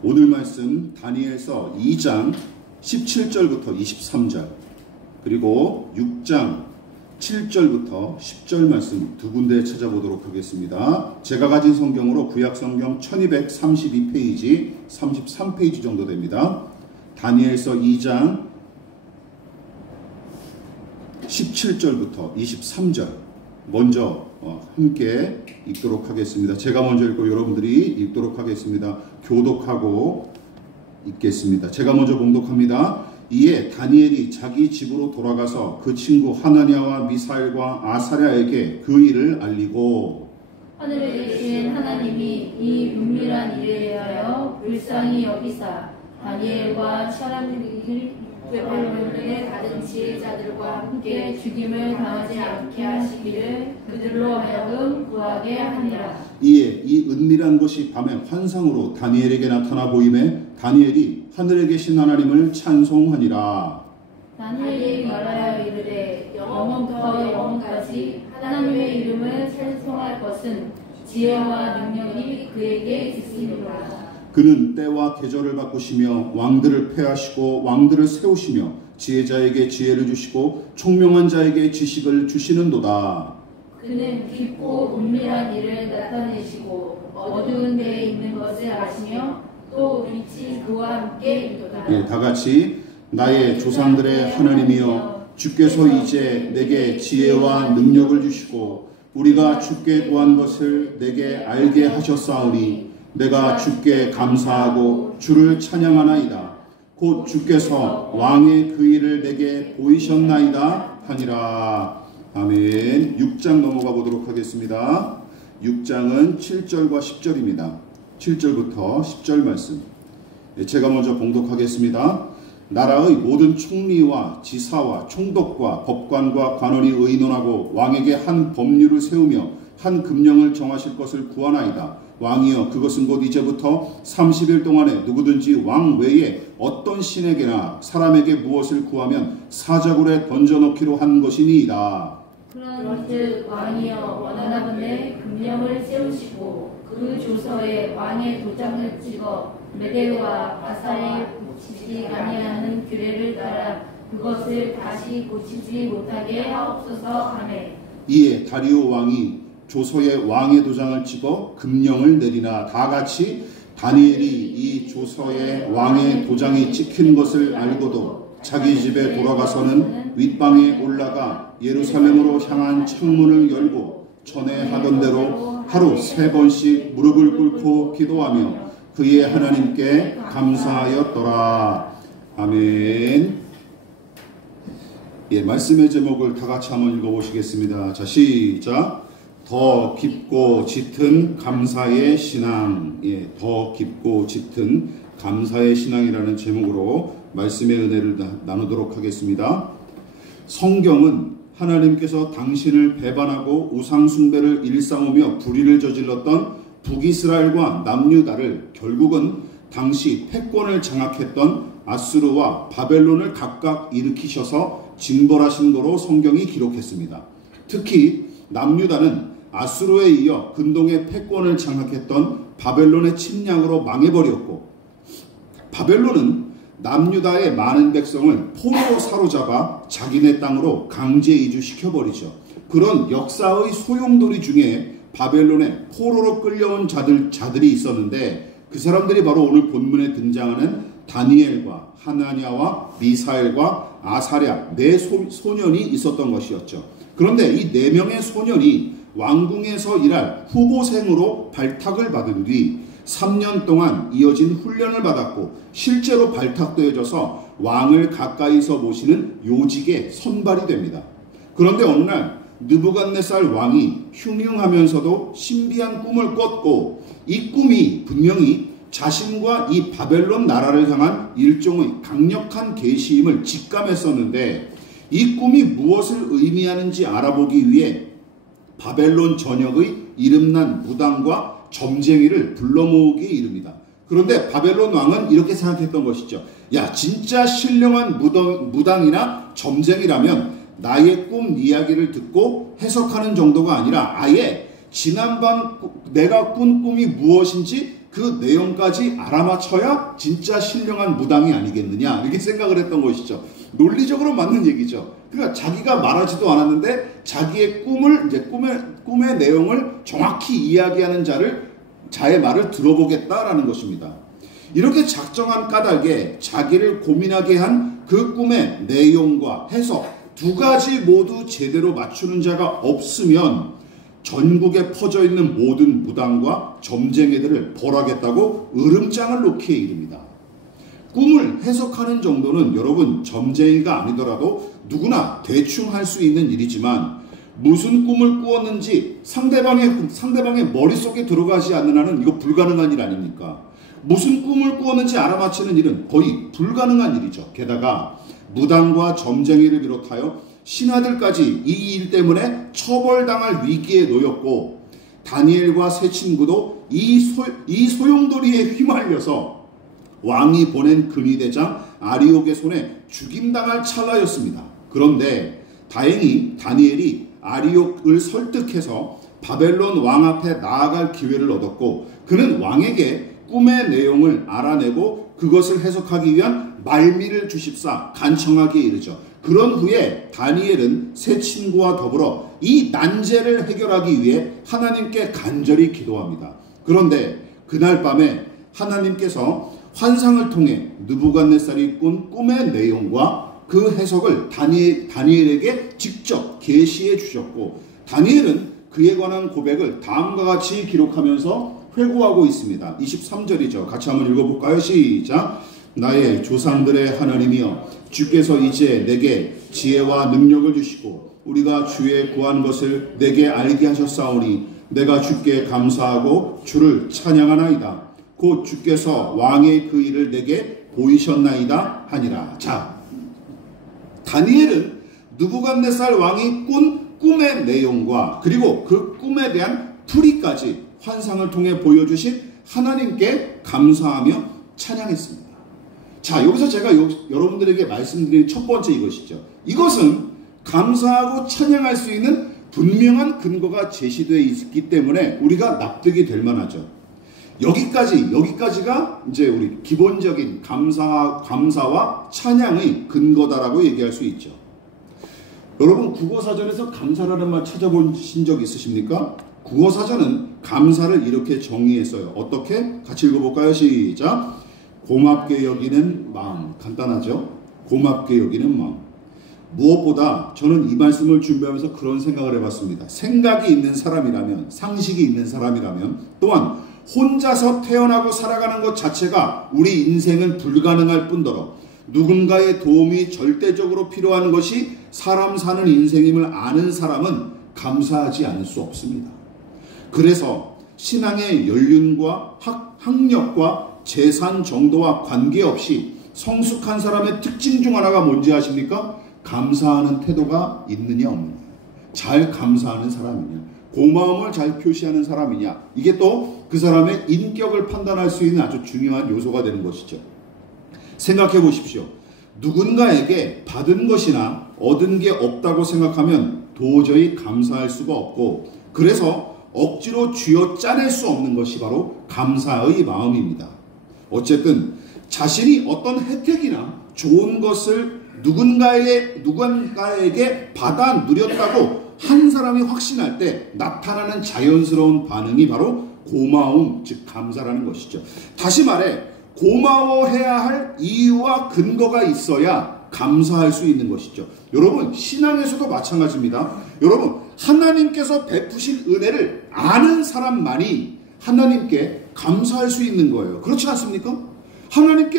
오늘 말씀 다니엘서 2장 17절부터 23절 그리고 6장 7절부터 10절 말씀 두 군데 찾아보도록 하겠습니다. 제가 가진 성경으로 구약성경 1232페이지 33페이지 정도 됩니다. 다니엘서 2장 17절부터 23절 먼저 함께 읽도록 하겠습니다. 제가 먼저 읽고 여러분들이 읽도록 하겠습니다. 교독하고 읽겠습니다. 제가 먼저 봉독합니다. 이에 다니엘이 자기 집으로 돌아가서 그 친구 하나냐와 미사엘과 아사랴에게 그 일을 알리고 하늘에 계신 하나님이 이 은밀한 일에 대하여 불쌍히 여기사 다니엘과 사람들이 바벨론에 가진 지혜자들과 함께 죽임을 당하지 않게 하시기를 그들로 하여금 구하게 하니라. 이에 이 은밀한 것이 밤에 환상으로 다니엘에게 나타나 보임에 다니엘이 하늘에 계신 하나님을 찬송하니라. 다니엘이 말하여 이르되 영원부터 영원까지 하나님의 이름을 찬송할 것은 지혜와 능력이 그에게 있으리라. 그는 때와 계절을 바꾸시며 왕들을 폐하시고 왕들을 세우시며 지혜자에게 지혜를 주시고 총명한 자에게 지식을 주시는도다. 그는 깊고 은밀한 일을 나타내시고 어두운 데에 있는 것을 아시며 또 빛이 그와 함께 있도다. 다 같이 나의 조상들의 하나님이여 주께서 이제 내게 지혜와 능력을 주시고 우리가 주께 구한 것을 내게 알게 하셨사오니 내가 주께 감사하고 주를 찬양하나이다. 곧 주께서 왕의 그 일을 내게 보이셨나이다 하니라. 아멘. 6장 넘어가 보도록 하겠습니다. 6장은 7절과 10절입니다. 7절부터 10절 말씀 제가 먼저 봉독하겠습니다. 나라의 모든 총리와 지사와 총독과 법관과 관원이 의논하고 왕에게 한 법률을 세우며 한 금령을 정하실 것을 구하나이다. 왕이여 그것은 곧 이제부터 30일 동안에 누구든지 왕 외에 어떤 신에게나 사람에게 무엇을 구하면 사자굴에 던져넣기로 한 것이니이다. 그런즉 왕이여 원하나보네 금령을 세우시고 그 조서에 왕의 도장을 찍어 메대와 바사에 고치지 아니하는 규례를 따라 그것을 다시 고치지 못하게 하옵소서 하매. 이에 다리오 왕이 조서에 왕의 도장을 찍어 금령을 내리나 다 같이 다니엘이 이 조서에 왕의 도장이 찍힌 것을 알고도 자기 집에 돌아가서는 윗방에 올라가 예루살렘으로 향한 창문을 열고 전에 하던 대로 하루 3번씩 무릎을 꿇고 기도하며 그의 하나님께 감사하였더라. 아멘. 말씀의 제목을 다 같이 한번 읽어보시겠습니다. 자, 시작. 더 깊고 짙은 감사의 신앙. 더 깊고 짙은 감사의 신앙이라는 제목으로 말씀의 은혜를 나누도록 하겠습니다. 성경은 하나님께서 당신을 배반하고 우상숭배를 일삼으며 불의를 저질렀던 북이스라엘과 남유다를 결국은 당시 패권을 장악했던 아수르와 바벨론을 각각 일으키셔서 징벌하신 거로 성경이 기록했습니다. 특히 남유다는 아수르에 이어 근동의 패권을 장악했던 바벨론의 침략으로 망해버렸고 바벨론은 남유다의 많은 백성을 포로로 사로잡아 자기네 땅으로 강제 이주시켜버리죠. 그런 역사의 소용돌이 중에 바벨론에 포로로 끌려온 자들이 있었는데 그 사람들이 바로 오늘 본문에 등장하는 다니엘과 하나냐와 미사엘과 아사랴 4소년이 있었던 것이었죠. 그런데 이 4명의 소년이 왕궁에서 일할 후보생으로 발탁을 받은 뒤 3년 동안 이어진 훈련을 받았고 실제로 발탁되어져서 왕을 가까이서 모시는 요직에 선발이 됩니다. 그런데 어느 날 느부갓네살 왕이 흉흉하면서도 신비한 꿈을 꿨고 이 꿈이 분명히 자신과 이 바벨론 나라를 향한 일종의 강력한 계시임을 직감했었는데 이 꿈이 무엇을 의미하는지 알아보기 위해 바벨론 전역의 이름난 무당과 점쟁이를 불러 모으기에 이릅니다. 그런데 바벨론 왕은 이렇게 생각했던 것이죠. 야, 진짜 신령한 무당이나 점쟁이라면 나의 꿈 이야기를 듣고 해석하는 정도가 아니라 아예 지난밤 내가 꾼 꿈이 무엇인지 그 내용까지 알아맞혀야 진짜 신령한 무당이 아니겠느냐 이렇게 생각을 했던 것이죠. 논리적으로 맞는 얘기죠. 그러니까 자기가 말하지도 않았는데 자기의 꿈의 내용을 정확히 이야기하는 자의 말을 들어보겠다라는 것입니다. 이렇게 작정한 까닭에 자기를 고민하게 한 그 꿈의 내용과 해석 두 가지 모두 제대로 맞추는 자가 없으면 전국에 퍼져 있는 모든 무당과 점쟁이들을 벌하겠다고 으름장을 놓기에 이릅니다. 꿈을 해석하는 정도는 여러분 점쟁이가 아니더라도 누구나 대충 할 수 있는 일이지만 무슨 꿈을 꾸었는지 상대방의 머릿속에 들어가지 않는 한은 이거 불가능한 일 아닙니까? 무슨 꿈을 꾸었는지 알아맞히는 일은 거의 불가능한 일이죠. 게다가 무당과 점쟁이를 비롯하여 신하들까지 이 일 때문에 처벌당할 위기에 놓였고 다니엘과 세 친구도 이 소용돌이에 휘말려서 왕이 보낸 근위대장 아리옥의 손에 죽임당할 찰나였습니다. 그런데 다행히 다니엘이 아리옥을 설득해서 바벨론 왕 앞에 나아갈 기회를 얻었고 그는 왕에게 꿈의 내용을 알아내고 그것을 해석하기 위한 말미를 주십사 간청하기에 이르죠. 그런 후에 다니엘은 세 친구와 더불어 이 난제를 해결하기 위해 하나님께 간절히 기도합니다. 그런데 그날 밤에 하나님께서 환상을 통해 느부갓네살이 꾼 꿈의 내용과 그 해석을 다니엘에게 직접 계시해 주셨고 다니엘은 그에 관한 고백을 다음과 같이 기록하면서 회고하고 있습니다. 23절이죠. 같이 한번 읽어볼까요? 시작. 나의 조상들의 하나님이여 주께서 이제 내게 지혜와 능력을 주시고 우리가 주의 구한 것을 내게 알게 하셨사오니 내가 주께 감사하고 주를 찬양하나이다. 곧 주께서 왕의 그 일을 내게 보이셨나이다 하니라. 자, 다니엘은 느부갓네살 왕이 꾼 꿈의 내용과 그리고 그 꿈에 대한 풀이까지 환상을 통해 보여주신 하나님께 감사하며 찬양했습니다. 자, 여기서 제가 여러분들에게 말씀드린 첫 번째 이것이죠. 이것은 감사하고 찬양할 수 있는 분명한 근거가 제시되어 있기 때문에 우리가 납득이 될 만하죠. 여기까지가 이제 우리 기본적인 감사와 찬양의 근거다라고 얘기할 수 있죠. 여러분 국어사전에서 감사라는 말 찾아보신 적 있으십니까? 국어사전은 감사를 이렇게 정의했어요. 어떻게? 같이 읽어볼까요? 시작. 고맙게 여기는 마음. 간단하죠? 고맙게 여기는 마음. 무엇보다 저는 이 말씀을 준비하면서 그런 생각을 해봤습니다. 생각이 있는 사람이라면, 상식이 있는 사람이라면, 또한 혼자서 태어나고 살아가는 것 자체가 우리 인생은 불가능할 뿐더러 누군가의 도움이 절대적으로 필요한 것이 사람 사는 인생임을 아는 사람은 감사하지 않을 수 없습니다. 그래서 신앙의 연륜과 학력과 재산 정도와 관계없이 성숙한 사람의 특징 중 하나가 뭔지 아십니까? 감사하는 태도가 있느냐 없느냐, 잘 감사하는 사람이냐, 고마움을 잘 표시하는 사람이냐, 이게 또 그 사람의 인격을 판단할 수 있는 아주 중요한 요소가 되는 것이죠. 생각해 보십시오. 누군가에게 받은 것이나 얻은 게 없다고 생각하면 도저히 감사할 수가 없고, 그래서 억지로 쥐어 짜낼 수 없는 것이 바로 감사의 마음입니다. 어쨌든 자신이 어떤 혜택이나 좋은 것을 누군가에게 받아 누렸다고 한 사람이 확신할 때 나타나는 자연스러운 반응이 바로 고마움, 즉 감사라는 것이죠. 다시 말해 고마워해야 할 이유와 근거가 있어야 감사할 수 있는 것이죠. 여러분 신앙에서도 마찬가지입니다. 여러분 하나님께서 베푸신 은혜를 아는 사람만이 하나님께 감사할 수 있는 거예요. 그렇지 않습니까? 하나님께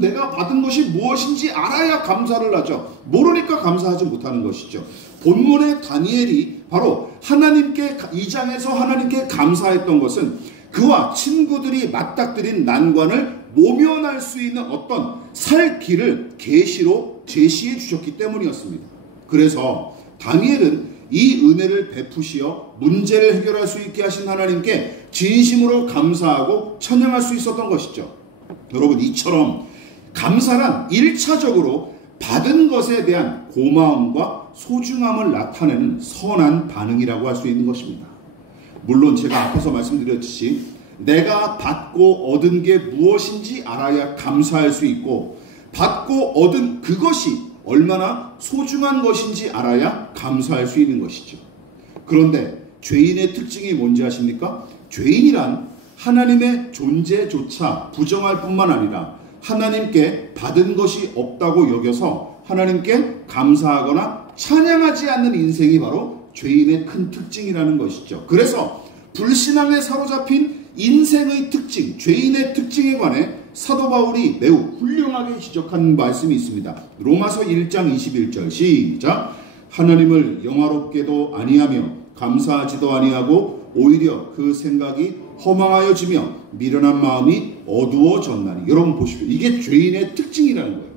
내가 받은 것이 무엇인지 알아야 감사를 하죠. 모르니까 감사하지 못하는 것이죠. 본문의 다니엘이 바로 하나님께, 이 장에서 하나님께 감사했던 것은 그와 친구들이 맞닥뜨린 난관을 모면할 수 있는 어떤 살 길을 계시로 제시해 주셨기 때문이었습니다. 그래서 다니엘은 이 은혜를 베푸시어 문제를 해결할 수 있게 하신 하나님께 진심으로 감사하고 찬양할 수 있었던 것이죠. 여러분 이처럼 감사란 1차적으로 받은 것에 대한 고마움과 소중함을 나타내는 선한 반응이라고 할 수 있는 것입니다. 물론 제가 앞에서 말씀드렸듯이 내가 받고 얻은 게 무엇인지 알아야 감사할 수 있고, 받고 얻은 그것이 얼마나 소중한 것인지 알아야 감사할 수 있는 것이죠. 그런데 죄인의 특징이 뭔지 아십니까? 죄인이란 하나님의 존재조차 부정할 뿐만 아니라 하나님께 받은 것이 없다고 여겨서 하나님께 감사하거나 찬양하지 않는 인생이 바로 죄인의 큰 특징이라는 것이죠. 그래서 불신앙에 사로잡힌 인생의 특징, 죄인의 특징에 관해 사도 바울이 매우 훌륭하게 지적한 말씀이 있습니다. 로마서 1장 21절 시작. 하나님을 영화롭게도 아니하며 감사하지도 아니하고 오히려 그 생각이 허망하여지며 미련한 마음이 어두워졌나니. 여러분 보십시오. 이게 죄인의 특징이라는 거예요.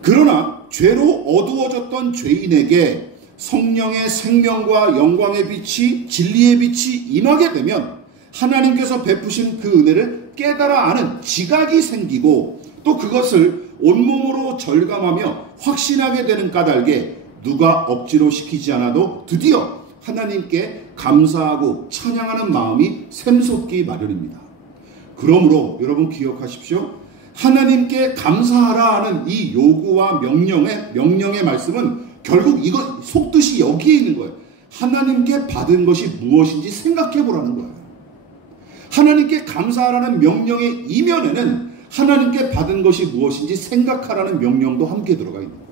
그러나 죄로 어두워졌던 죄인에게 성령의 생명과 영광의 빛이, 진리의 빛이 임하게 되면 하나님께서 베푸신 그 은혜를 깨달아 아는 지각이 생기고, 또 그것을 온몸으로 절감하며 확신하게 되는 까닭에 누가 억지로 시키지 않아도 드디어 하나님께 감사하고 찬양하는 마음이 샘솟기 마련입니다. 그러므로 여러분 기억하십시오. 하나님께 감사하라 하는 이 요구와 명령의 말씀은 결국 이거 속뜻이 여기에 있는 거예요. 하나님께 받은 것이 무엇인지 생각해 보라는 거예요. 하나님께 감사하라는 명령의 이면에는 하나님께 받은 것이 무엇인지 생각하라는 명령도 함께 들어가 있는 거예요.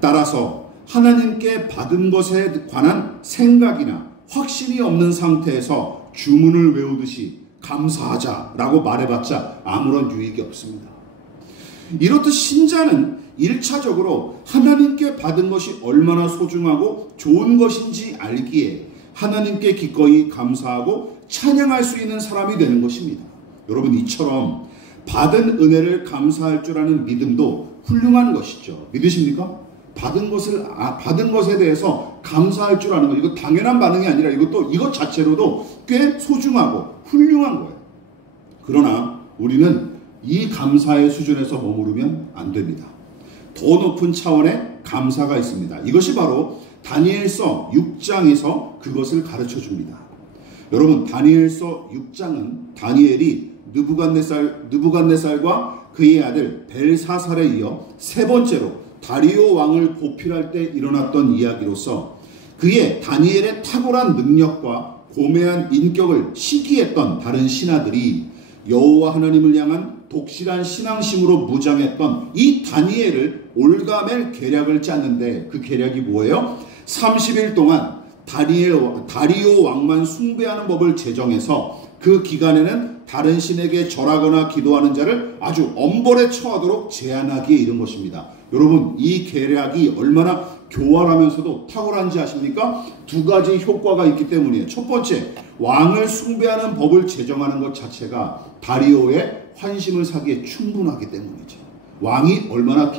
따라서 하나님께 받은 것에 관한 생각이나 확신이 없는 상태에서 주문을 외우듯이 감사하자라고 말해봤자 아무런 유익이 없습니다. 이렇듯 신자는 1차적으로 하나님께 받은 것이 얼마나 소중하고 좋은 것인지 알기에 하나님께 기꺼이 감사하고 찬양할 수 있는 사람이 되는 것입니다. 여러분, 이처럼 받은 은혜를 감사할 줄 아는 믿음도 훌륭한 것이죠. 믿으십니까? 받은 것에 대해서 감사할 줄 아는 것, 이거 당연한 반응이 아니라 이것 자체로도 꽤 소중하고 훌륭한 거예요. 그러나 우리는 이 감사의 수준에서 머무르면 안 됩니다. 더 높은 차원의 감사가 있습니다. 이것이 바로 다니엘서 6장에서 그것을 가르쳐 줍니다. 여러분, 다니엘서 6장은 다니엘이 느부갓네살과 그의 아들 벨사살에 이어 세 번째로 다리오 왕을 보필할 때 일어났던 이야기로서 그의 다니엘의 탁월한 능력과 고매한 인격을 시기했던 다른 신하들이 여호와 하나님을 향한 독실한 신앙심으로 무장했던 이 다니엘을 올가맬 계략을 짰는데, 그 계략이 뭐예요? 30일 동안 다리오 왕만 숭배하는 법을 제정해서 그 기간에는 다른 신에게 절하거나 기도하는 자를 아주 엄벌에 처하도록 제한하기에 이른 것입니다. 여러분, 이 계략이 얼마나 교활하면서도 탁월한지 아십니까? 두 가지 효과가 있기 때문이에요. 첫 번째, 왕을 숭배하는 법을 제정하는 것 자체가 다리오의 환심을 사기에 충분하기 때문이죠. 왕이 얼마나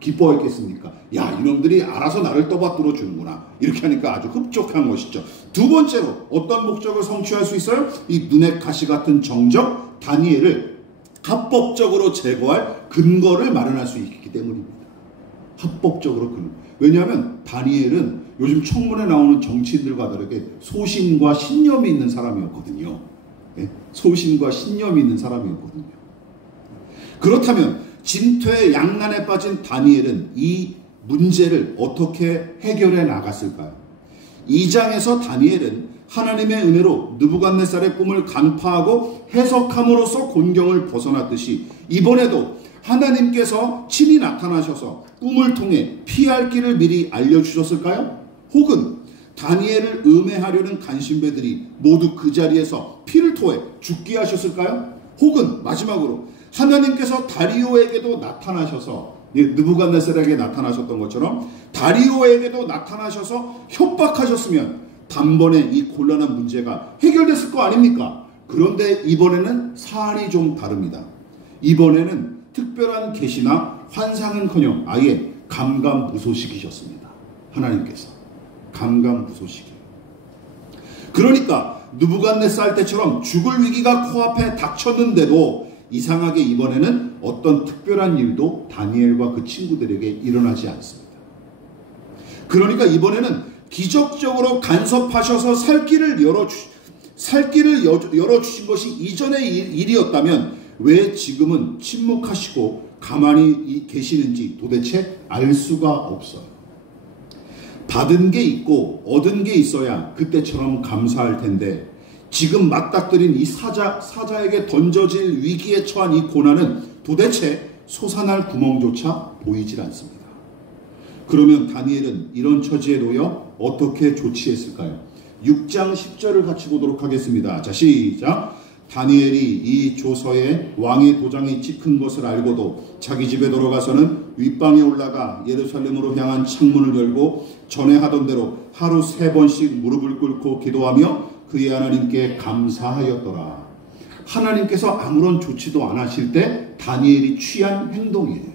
기뻐했겠습니까? 야, 이놈들이 알아서 나를 떠받들어 주는구나. 이렇게 하니까 아주 흡족한 것이죠. 두 번째로 어떤 목적을 성취할 수 있어요? 이 눈의 가시 같은 정적 다니엘을 합법적으로 제거할 근거를 마련할 수 있기 때문입니다. 합법적으로 왜냐하면 다니엘은 요즘 청문회 나오는 정치인들과 다르게 소신과 신념이 있는 사람이었거든요. 네? 소신과 신념이 있는 사람이었거든요. 그렇다면 진퇴 양난에 빠진 다니엘은 이 문제를 어떻게 해결해 나갔을까요? 2장에서 다니엘은 하나님의 은혜로 느부갓네살의 꿈을 간파하고 해석함으로써 곤경을 벗어났듯이 이번에도 하나님께서 친히 나타나셔서 꿈을 통해 피할 길을 미리 알려주셨을까요? 혹은 다니엘을 음해하려는 간신배들이 모두 그 자리에서 피를 토해 죽게 하셨을까요? 혹은 마지막으로 하나님께서 다리오에게도 나타나셔서, 느부갓네살에게 나타나셨던 것처럼 다리오에게도 나타나셔서 협박하셨으면 단번에 이 곤란한 문제가 해결됐을 거 아닙니까? 그런데 이번에는 사안이 좀 다릅니다. 이번에는 특별한 계시나 환상은커녕 아예 감감무소식이셨습니다. 하나님께서 감감무소식이. 그러니까 느부갓네살 때처럼 죽을 위기가 코앞에 닥쳤는데도 이상하게 이번에는 어떤 특별한 일도 다니엘과 그 친구들에게 일어나지 않습니다. 그러니까 이번에는 기적적으로 간섭하셔서 살 길을 열어주신 것이 이전의 일이었다면 왜 지금은 침묵하시고 가만히 계시는지 도대체 알 수가 없어요. 받은 게 있고 얻은 게 있어야 그때처럼 감사할 텐데 지금 맞닥뜨린 이 사자에게 던져질 위기에 처한 이 고난은 도대체 솟아날 구멍조차 보이질 않습니다. 그러면 다니엘은 이런 처지에 놓여 어떻게 조치했을까요? 6장 10절을 같이 보도록 하겠습니다. 자, 시작. 다니엘이 이 조서에 왕의 도장이 찍힌 것을 알고도 자기 집에 돌아가서는 윗방에 올라가 예루살렘으로 향한 창문을 열고 전에 하던 대로 하루 3번씩 무릎을 꿇고 기도하며 그의 하나님께 감사하였더라. 하나님께서 아무런 조치도 안 하실 때 다니엘이 취한 행동이에요.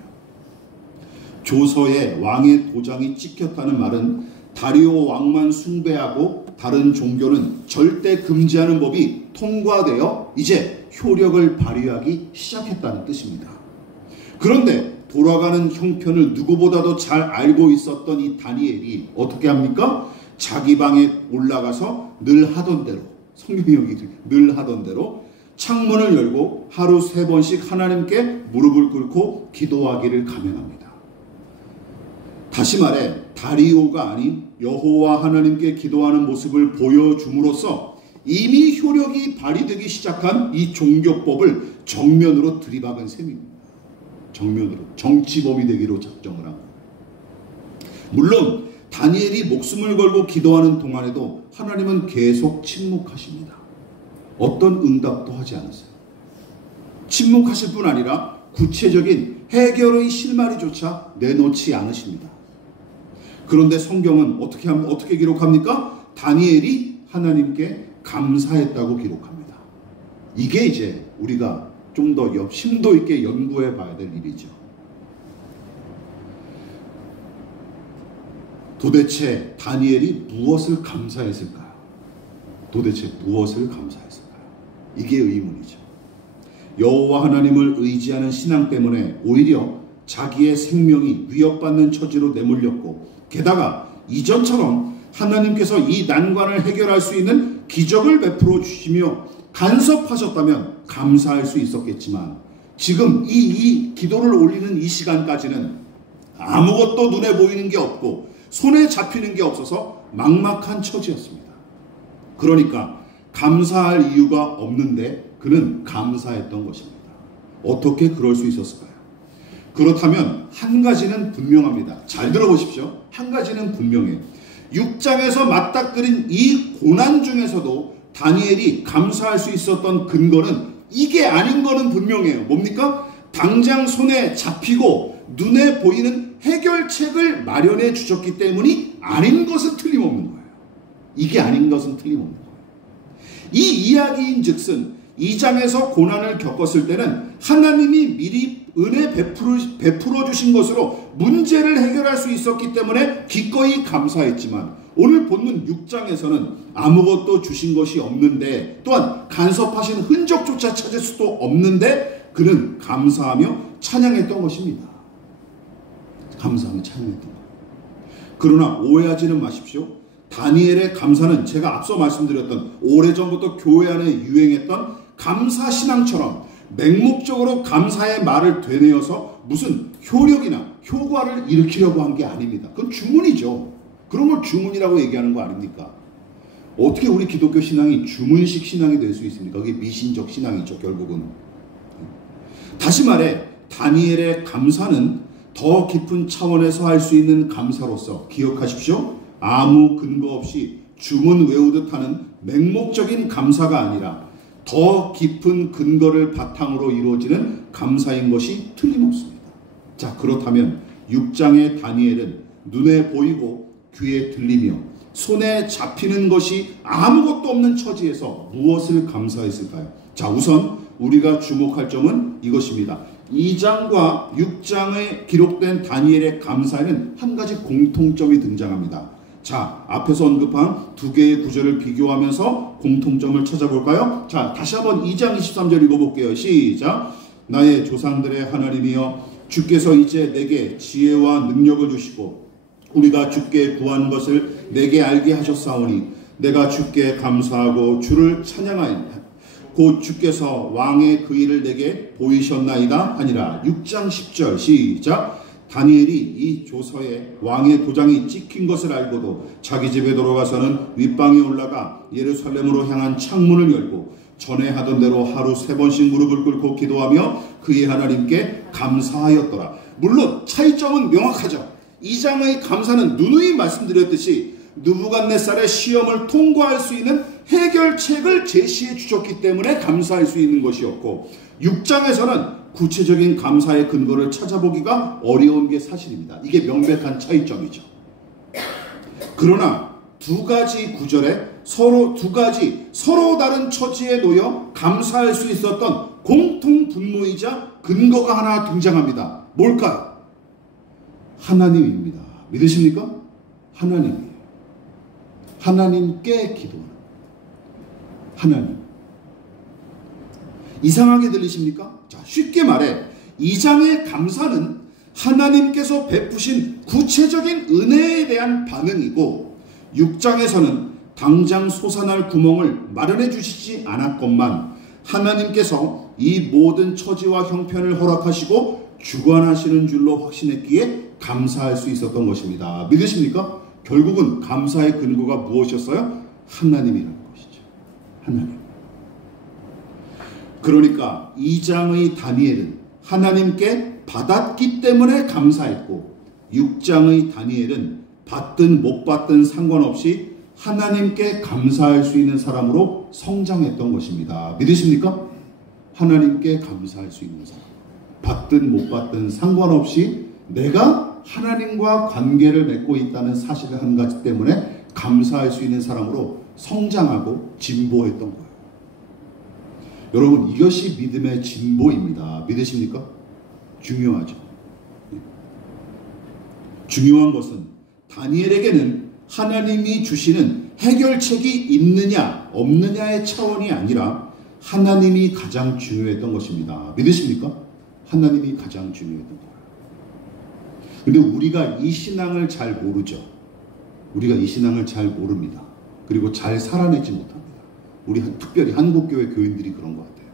조서에 왕의 도장이 찍혔다는 말은 다리오 왕만 숭배하고 다른 종교는 절대 금지하는 법이 통과되어 이제 효력을 발휘하기 시작했다는 뜻입니다. 그런데 돌아가는 형편을 누구보다도 잘 알고 있었던 이 다니엘이 어떻게 합니까? 자기 방에 올라가서 늘 하던 대로, 성경이 여기 늘 하던 대로 창문을 열고 하루 3번씩 하나님께 무릎을 꿇고 기도하기를 감행합니다. 다시 말해 다리오가 아닌 여호와 하나님께 기도하는 모습을 보여줌으로써 이미 효력이 발휘되기 시작한 이 종교법을 정면으로 들이박은 셈입니다. 정면으로 정치범이 되기로 작정을 하고, 물론 다니엘이 목숨을 걸고 기도하는 동안에도 하나님은 계속 침묵하십니다. 어떤 응답도 하지 않았어요. 침묵하실 뿐 아니라 구체적인 해결의 실마리조차 내놓지 않으십니다. 그런데 성경은 어떻게 기록합니까? 다니엘이 하나님께 감사했다고 기록합니다. 이게 이제 우리가 좀 더 심도 있게 연구해 봐야 될 일이죠. 도대체 다니엘이 무엇을 감사했을까요? 도대체 무엇을 감사했을까요? 이게 의문이죠. 여호와 하나님을 의지하는 신앙 때문에 오히려 자기의 생명이 위협받는 처지로 내몰렸고, 게다가 이전처럼 하나님께서 이 난관을 해결할 수 있는 기적을 베풀어 주시며 간섭하셨다면 감사할 수 있었겠지만, 지금 이 기도를 올리는 이 시간까지는 아무것도 눈에 보이는 게 없고 손에 잡히는 게 없어서 막막한 처지였습니다. 그러니까 감사할 이유가 없는데 그는 감사했던 것입니다. 어떻게 그럴 수 있었을까요? 그렇다면 한 가지는 분명합니다. 잘 들어보십시오. 한 가지는 분명해요. 6장에서 맞닥뜨린 이 고난 중에서도 다니엘이 감사할 수 있었던 근거는 이게 아닌 거는 분명해요. 뭡니까? 당장 손에 잡히고 눈에 보이는 해결책을 마련해 주셨기 때문이 아닌 것은 틀림없는 거예요. 이게 아닌 것은 틀림없는 거예요. 이 이야기인 즉슨 2장에서 고난을 겪었을 때는 하나님이 미리 은혜 베풀어 주신 것으로 문제를 해결할 수 있었기 때문에 기꺼이 감사했지만, 오늘 본문 6장에서는 아무것도 주신 것이 없는데 또한 간섭하신 흔적조차 찾을 수도 없는데 그는 감사하며 찬양했던 것입니다. 감사하며 찬양했던 것. 그러나 오해하지는 마십시오. 다니엘의 감사는 제가 앞서 말씀드렸던 오래전부터 교회 안에 유행했던 감사신앙처럼 맹목적으로 감사의 말을 되뇌어서 무슨 효력이나 효과를 일으키려고 한 게 아닙니다. 그건 주문이죠. 그런 걸 주문이라고 얘기하는 거 아닙니까? 어떻게 우리 기독교 신앙이 주문식 신앙이 될 수 있습니까? 그게 미신적 신앙이죠, 결국은. 다시 말해 다니엘의 감사는 더 깊은 차원에서 할 수 있는 감사로서, 기억하십시오. 아무 근거 없이 주문 외우듯 하는 맹목적인 감사가 아니라 더 깊은 근거를 바탕으로 이루어지는 감사인 것이 틀림없습니다. 자, 그렇다면 6장의 다니엘은 눈에 보이고 귀에 들리며 손에 잡히는 것이 아무것도 없는 처지에서 무엇을 감사했을까요? 자, 우선 우리가 주목할 점은 이것입니다. 2장과 6장에 기록된 다니엘의 감사에는 한 가지 공통점이 등장합니다. 자, 앞에서 언급한 두 개의 구절을 비교하면서 공통점을 찾아볼까요? 자, 다시 한번 2장 23절 읽어볼게요. 시작. 나의 조상들의 하나님이여, 주께서 이제 내게 지혜와 능력을 주시고 우리가 주께 구한 것을 내게 알게 하셨사오니 내가 주께 감사하고 주를 찬양하였다. 곧 주께서 왕의 그 일을 내게 보이셨나이다 하니라. 6장 10절 시작. 다니엘이 이 조서에 왕의 도장이 찍힌 것을 알고도 자기 집에 돌아가서는 윗방에 올라가 예루살렘으로 향한 창문을 열고 전에 하던 대로 하루 3번씩 무릎을 꿇고 기도하며 그의 하나님께 감사하였더라. 물론 차이점은 명확하죠. 2장의 감사는 누누이 말씀드렸듯이 느부갓네살의 시험을 통과할 수 있는 해결책을 제시해 주셨기 때문에 감사할 수 있는 것이었고, 6장에서는 구체적인 감사의 근거를 찾아보기가 어려운 게 사실입니다. 이게 명백한 차이점이죠. 그러나 두 가지 구절에 서로 다른 처지에 놓여 감사할 수 있었던 공통 분모이자 근거가 하나 등장합니다. 뭘까요? 하나님입니다. 믿으십니까? 하나님이에요. 하나님께 기도하는 하나님. 이상하게 들리십니까? 자, 쉽게 말해 2장의 감사는 하나님께서 베푸신 구체적인 은혜에 대한 반응이고, 6장에서는 당장 솟아날 구멍을 마련해 주시지 않았건만 하나님께서 이 모든 처지와 형편을 허락하시고 주관하시는 줄로 확신했기에 감사할 수 있었던 것입니다. 믿으십니까? 결국은 감사의 근거가 무엇이었어요? 하나님이라는 것이죠. 하나님. 그러니까 2장의 다니엘은 하나님께 받았기 때문에 감사했고, 6장의 다니엘은 받든 못 받든 상관없이 하나님께 감사할 수 있는 사람으로 성장했던 것입니다. 믿으십니까? 하나님께 감사할 수 있는 사람. 받든 못 받든 상관없이 내가 하나님과 관계를 맺고 있다는 사실을 한 가지 때문에 감사할 수 있는 사람으로 성장하고 진보했던 거예요. 여러분, 이것이 믿음의 진보입니다. 믿으십니까? 중요하죠. 중요한 것은 다니엘에게는 하나님이 주시는 해결책이 있느냐 없느냐의 차원이 아니라 하나님이 가장 중요했던 것입니다. 믿으십니까? 하나님이 가장 중요했던 거예요. 근데 우리가 이 신앙을 잘 모르죠. 우리가 이 신앙을 잘 모릅니다. 그리고 잘 살아내지 못합니다. 우리 특별히 한국교회 교인들이 그런 것 같아요.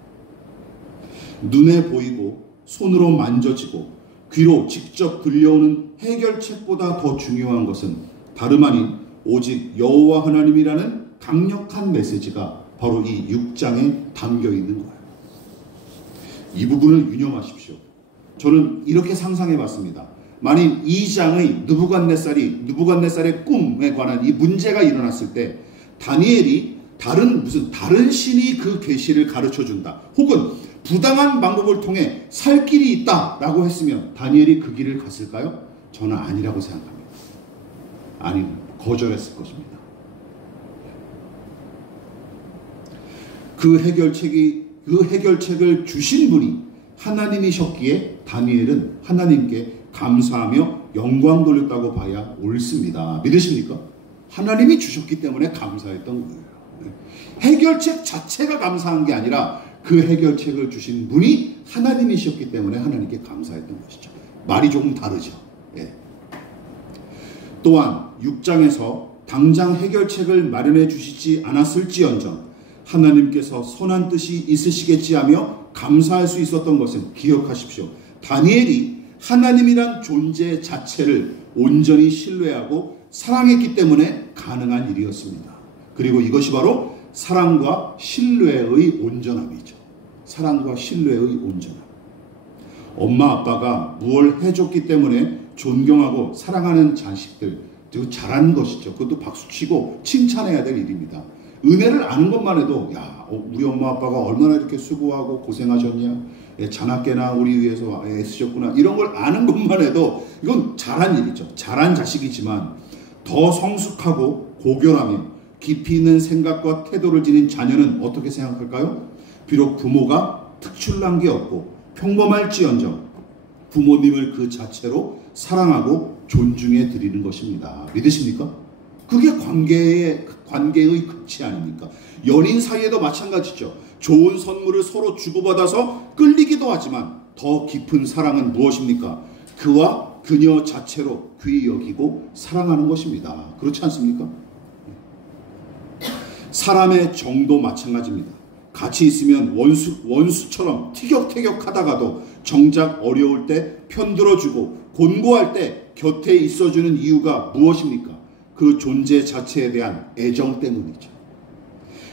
눈에 보이고 손으로 만져지고 귀로 직접 들려오는 해결책보다 더 중요한 것은 다름 아닌 오직 여호와 하나님이라는 강력한 메시지가 바로 이 6장에 담겨 있는 거예요. 이 부분을 유념하십시오. 저는 이렇게 상상해 봤습니다. 만일 2장의 느부갓네살의 꿈에 관한 이 문제가 일어났을 때 다니엘이 다른 신이 그 계시를 가르쳐 준다, 혹은 부당한 방법을 통해 살 길이 있다라고 했으면 다니엘이 그 길을 갔을까요? 저는 아니라고 생각합니다. 아니, 거절했을 것입니다. 그 해결책을 주신 분이 하나님이셨기에 다니엘은 하나님께 감사하며 영광 돌렸다고 봐야 옳습니다. 믿으십니까? 하나님이 주셨기 때문에 감사했던 거예요. 해결책 자체가 감사한 게 아니라 그 해결책을 주신 분이 하나님이셨기 때문에 하나님께 감사했던 것이죠. 말이 조금 다르죠. 예. 또한 6장에서 당장 해결책을 마련해 주시지 않았을지언정 하나님께서 선한 뜻이 있으시겠지 하며 감사할 수 있었던 것은, 기억하십시오, 다니엘이 하나님이란 존재 자체를 온전히 신뢰하고 사랑했기 때문에 가능한 일이었습니다. 그리고 이것이 바로 사랑과 신뢰의 온전함이죠. 사랑과 신뢰의 온전함. 엄마 아빠가 무엇을 해줬기 때문에 존경하고 사랑하는 자식들, 잘하는 것이죠. 그것도 박수치고 칭찬해야 될 일입니다. 은혜를 아는 것만 해도 우리 엄마 아빠가 얼마나 이렇게 수고하고 고생하셨냐, 자나깨나 우리 위해서 애쓰셨구나, 이런 걸 아는 것만 해도 이건 잘한 일이죠. 잘한 자식이지만 더 성숙하고 고결하며 깊이 있는 생각과 태도를 지닌 자녀는 어떻게 생각할까요? 비록 부모가 특출난 게 없고 평범할지언정 부모님을 그 자체로 사랑하고 존중해 드리는 것입니다. 믿으십니까? 그게 관계의 끝이 아닙니까? 연인 사이에도 마찬가지죠. 좋은 선물을 서로 주고받아서 끌리기도 하지만 더 깊은 사랑은 무엇입니까? 그와 그녀 자체로 귀히 여기고 사랑하는 것입니다. 그렇지 않습니까? 사람의 정도 마찬가지입니다. 같이 있으면 원수처럼 티격태격하다가도 정작 어려울 때 편들어주고 곤고할 때 곁에 있어주는 이유가 무엇입니까? 그 존재 자체에 대한 애정 때문이죠.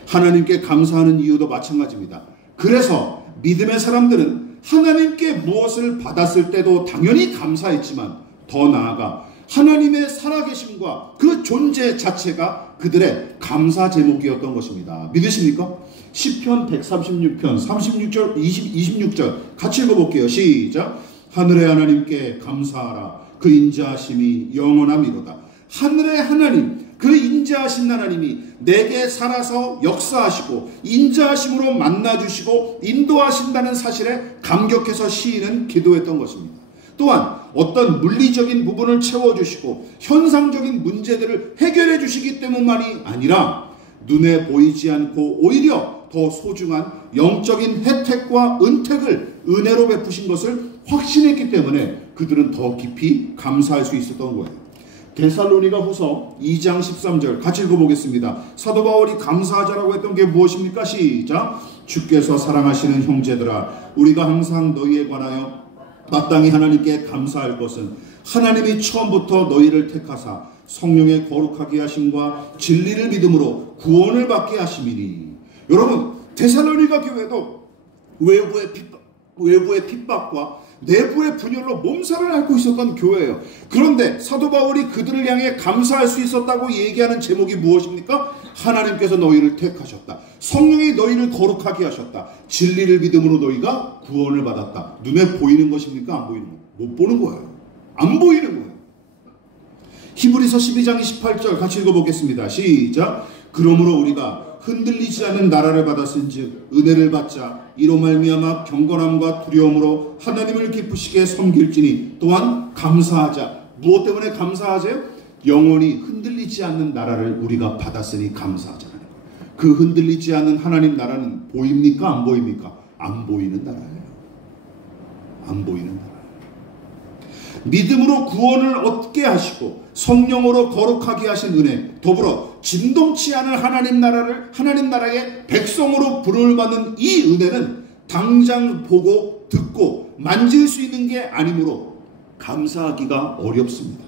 하나님께 감사하는 이유도 마찬가지입니다. 그래서 믿음의 사람들은 하나님께 무엇을 받았을 때도 당연히 감사했지만 더 나아가 하나님의 살아계심과 그 존재 자체가 그들의 감사 제목이었던 것입니다. 믿으십니까? 시편 136편 36절 26절 같이 읽어볼게요. 시작. 하늘의 하나님께 감사하라. 그 인자하심이 영원함이로다. 하늘의 하나님, 그 인자하신 하나님이 내게 살아서 역사하시고 인자하심으로 만나주시고 인도하신다는 사실에 감격해서 시인은 기도했던 것입니다. 또한 어떤 물리적인 부분을 채워주시고 현상적인 문제들을 해결해 주시기 때문만이 아니라 눈에 보이지 않고 오히려 더 소중한 영적인 혜택과 은택을 은혜로 베푸신 것을 확신했기 때문에 그들은 더 깊이 감사할 수 있었던 거예요. 데살로니가 후서 2장 13절 같이 읽어보겠습니다. 사도 바울이 감사하자라고 했던 게 무엇입니까? 시작. 주께서 사랑하시는 형제들아, 우리가 항상 너희에 관하여 마땅히 하나님께 감사할 것은 하나님이 처음부터 너희를 택하사 성령의 거룩하게 하심과 진리를 믿음으로 구원을 받게 하심이니. 여러분, 데살로니가 교회도 외부의 핍박과 내부의 분열로 몸살을 앓고 있었던 교회예요. 그런데 사도 바울이 그들을 향해 감사할 수 있었다고 얘기하는 제목이 무엇입니까? 하나님께서 너희를 택하셨다. 성령이 너희를 거룩하게 하셨다. 진리를 믿음으로 너희가 구원을 받았다. 눈에 보이는 것입니까? 안 보이는 거예요? 못 보는 거예요. 안 보이는 거예요. 히브리서 12장 28절 같이 읽어보겠습니다. 시작. 그러므로 우리가 흔들리지 않는 나라를 받았은즉 은혜를 받자 이로 말미암아 경건함과 두려움으로 하나님을 기쁘시게 섬길지니 또한 감사하자. 무엇 때문에 감사하세요? 영원히 흔들리지 않는 나라를 우리가 받았으니 감사하잖아요. 그 흔들리지 않는 하나님 나라는 보입니까? 안 보입니까? 안 보이는 나라예요. 안 보이는 나라. 믿음으로 구원을 얻게 하시고 성령으로 거룩하게 하신 은혜, 더불어 진동치 않을 하나님 나라의 백성으로 부름을 받는 이 은혜는 당장 보고 듣고 만질 수 있는 게 아니므로 감사하기가 어렵습니다.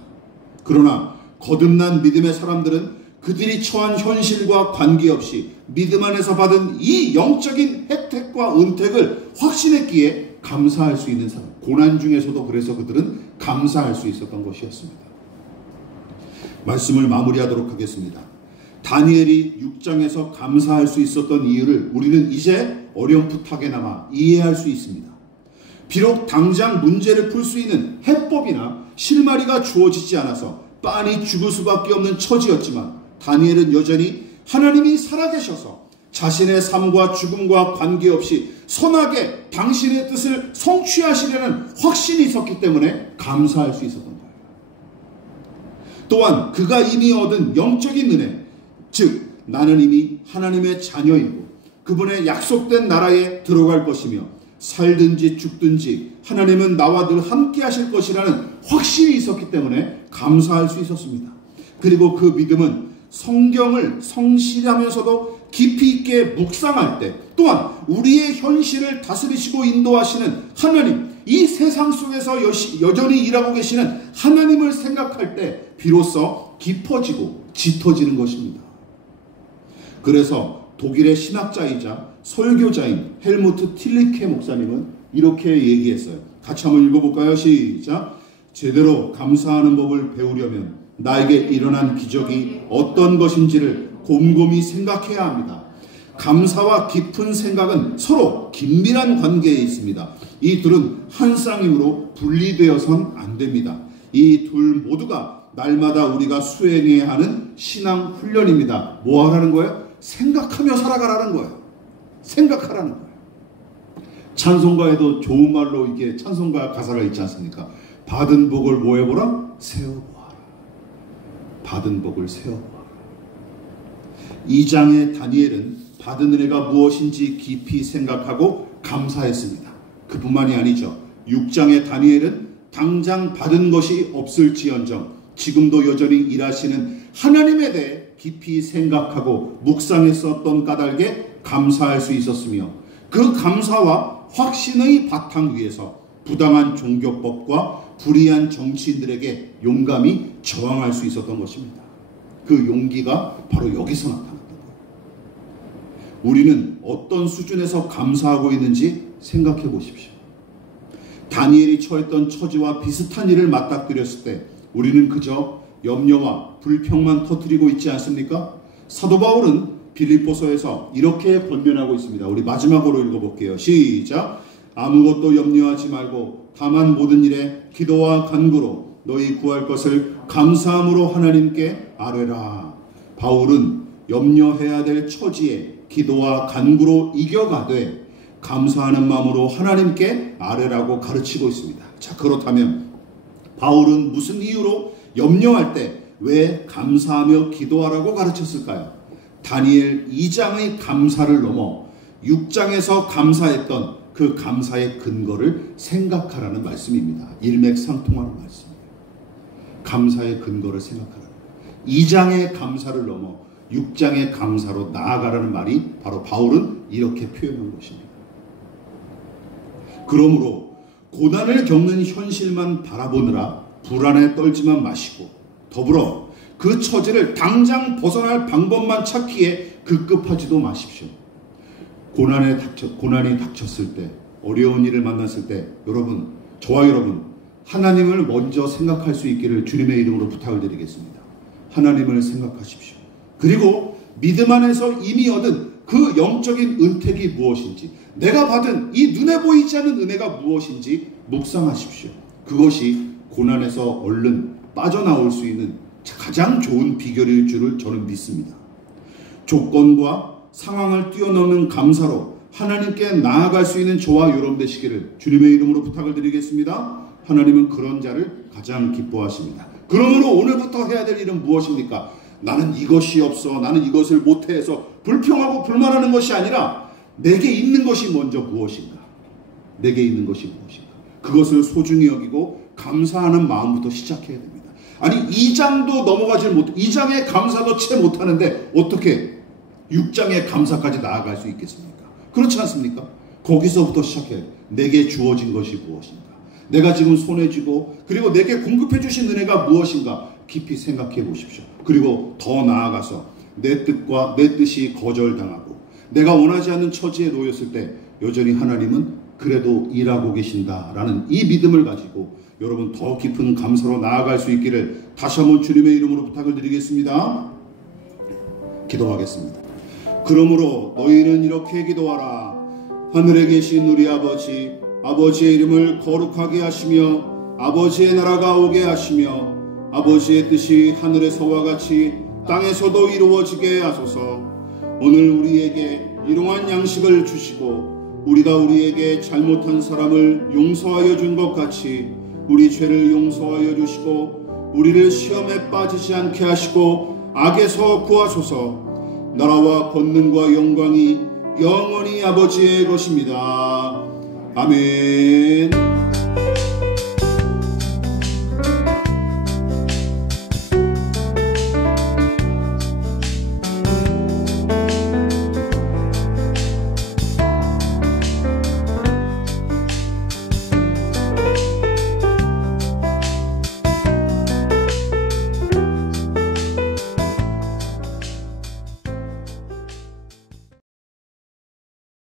그러나 거듭난 믿음의 사람들은 그들이 처한 현실과 관계없이 믿음 안에서 받은 이 영적인 혜택과 은택을 확신했기에 감사할 수 있는 사람, 고난 중에서도 그래서 그들은 감사할 수 있었던 것이었습니다. 말씀을 마무리하도록 하겠습니다. 다니엘이 6장에서 감사할 수 있었던 이유를 우리는 이제 어렴풋하게나마 이해할 수 있습니다. 비록 당장 문제를 풀 수 있는 해법이나 실마리가 주어지지 않아서 빤히 죽을 수밖에 없는 처지였지만 다니엘은 여전히 하나님이 살아계셔서 자신의 삶과 죽음과 관계없이 선하게 당신의 뜻을 성취하시려는 확신이 있었기 때문에 감사할 수 있었던 거예요. 또한 그가 이미 얻은 영적인 은혜, 즉 나는 이미 하나님의 자녀이고 그분의 약속된 나라에 들어갈 것이며 살든지 죽든지 하나님은 나와 늘 함께 하실 것이라는 확신이 있었기 때문에 감사할 수 있었습니다. 그리고 그 믿음은 성경을 성실하면서도 깊이 있게 묵상할 때, 또한 우리의 현실을 다스리시고 인도하시는 하나님, 이 세상 속에서 여전히 일하고 계시는 하나님을 생각할 때 비로소 깊어지고 짙어지는 것입니다. 그래서 독일의 신학자이자 설교자인 헬무트 틸리케 목사님은 이렇게 얘기했어요. 같이 한번 읽어볼까요? 시작. 제대로 감사하는 법을 배우려면 나에게 일어난 기적이 어떤 것인지를 곰곰이 생각해야 합니다. 감사와 깊은 생각은 서로 긴밀한 관계에 있습니다. 이 둘은 한 쌍임으로 분리되어선 안 됩니다. 이 둘 모두가 날마다 우리가 수행해야 하는 신앙 훈련입니다. 뭐 하라는 거예요? 생각하며 살아가라는 거예요. 생각하라는 거예요. 찬송가에도 좋은 말로 이게 찬송가 가사가 있지 않습니까? 받은 복을 뭐 해보라? 세어보아라. 받은 복을 세어보아라. 2장의 다니엘은 받은 은혜가 무엇인지 깊이 생각하고 감사했습니다. 그뿐만이 아니죠. 6장의 다니엘은 당장 받은 것이 없을지언정 지금도 여전히 일하시는 하나님에 대해 깊이 생각하고 묵상했었던 까닭에 감사할 수 있었으며, 그 감사와 확신의 바탕 위에서 부당한 종교법과 불의한 정치인들에게 용감히 저항할 수 있었던 것입니다. 그 용기가 바로 여기서 나타났던 거예요. 우리는 어떤 수준에서 감사하고 있는지 생각해 보십시오. 다니엘이 처했던 처지와 비슷한 일을 맞닥뜨렸을 때 우리는 그저 염려와 불평만 터뜨리고 있지 않습니까? 사도 바울은 빌립보서에서 이렇게 권면하고 있습니다. 우리 마지막으로 읽어볼게요. 시작. 아무것도 염려하지 말고 다만 모든 일에 기도와 간구로 너희 구할 것을 감사함으로 하나님께 아뢰라. 바울은 염려해야 될 처지에 기도와 간구로 이겨가되 감사하는 마음으로 하나님께 아뢰라고 가르치고 있습니다. 자, 그렇다면 바울은 무슨 이유로 염려할 때 왜 감사하며 기도하라고 가르쳤을까요? 다니엘 2장의 감사를 넘어 6장에서 감사했던 그 감사의 근거를 생각하라는 말씀입니다. 일맥상통하는 말씀입니다. 감사의 근거를 생각하라는 거예요. 2장의 감사를 넘어 6장의 감사로 나아가라는 말이 바로 바울은 이렇게 표현한 것입니다. 그러므로 고난을 겪는 현실만 바라보느라 불안에 떨지만 마시고, 더불어 그 처지를 당장 벗어날 방법만 찾기에 급급하지도 마십시오. 고난이 닥쳤을 때, 어려운 일을 만났을 때 여러분, 저와 여러분, 하나님을 먼저 생각할 수 있기를 주님의 이름으로 부탁을 드리겠습니다. 하나님을 생각하십시오. 그리고 믿음 안에서 이미 얻은 그 영적인 은택이 무엇인지, 내가 받은 이 눈에 보이지 않는 은혜가 무엇인지 묵상하십시오. 그것이 고난에서 얼른 빠져나올 수 있는 가장 좋은 비결일 줄을 저는 믿습니다. 조건과 상황을 뛰어넘는 감사로 하나님께 나아갈 수 있는 저와 여러분 되시기를 주님의 이름으로 부탁을 드리겠습니다. 하나님은 그런 자를 가장 기뻐하십니다. 그러므로 오늘부터 해야 될 일은 무엇입니까? 나는 이것이 없어, 나는 이것을 못해 해서 불평하고 불만하는 것이 아니라 내게 있는 것이 먼저 무엇인가? 내게 있는 것이 무엇인가? 그것을 소중히 여기고 감사하는 마음부터 시작해야 됩니다. 아니 2장도 넘어가지 못, 2장의 감사도 채 못하는데 어떻게 6장의 감사까지 나아갈 수 있겠습니까? 그렇지 않습니까? 거기서부터 시작해요. 내게 주어진 것이 무엇인가? 내가 지금 손에 쥐고 그리고 내게 공급해 주신 은혜가 무엇인가? 깊이 생각해 보십시오. 그리고 더 나아가서 내 뜻과 내 뜻이 거절당하고 내가 원하지 않는 처지에 놓였을 때 여전히 하나님은 그래도 일하고 계신다라는 이 믿음을 가지고 여러분 더 깊은 감사로 나아갈 수 있기를 다시 한번 주님의 이름으로 부탁을 드리겠습니다. 기도하겠습니다. 그러므로 너희는 이렇게 기도하라. 하늘에 계신 우리 아버지, 아버지의 이름을 거룩하게 하시며 아버지의 나라가 오게 하시며 아버지의 뜻이 하늘에서와 같이 땅에서도 이루어지게 하소서. 오늘 우리에게 일용할 양식을 주시고 우리가 우리에게 잘못한 사람을 용서하여 준 것 같이 우리 죄를 용서하여 주시고 우리를 시험에 빠지지 않게 하시고 악에서 구하소서. 나라와 권능과 영광이 영원히 아버지의 것입니다. 아멘.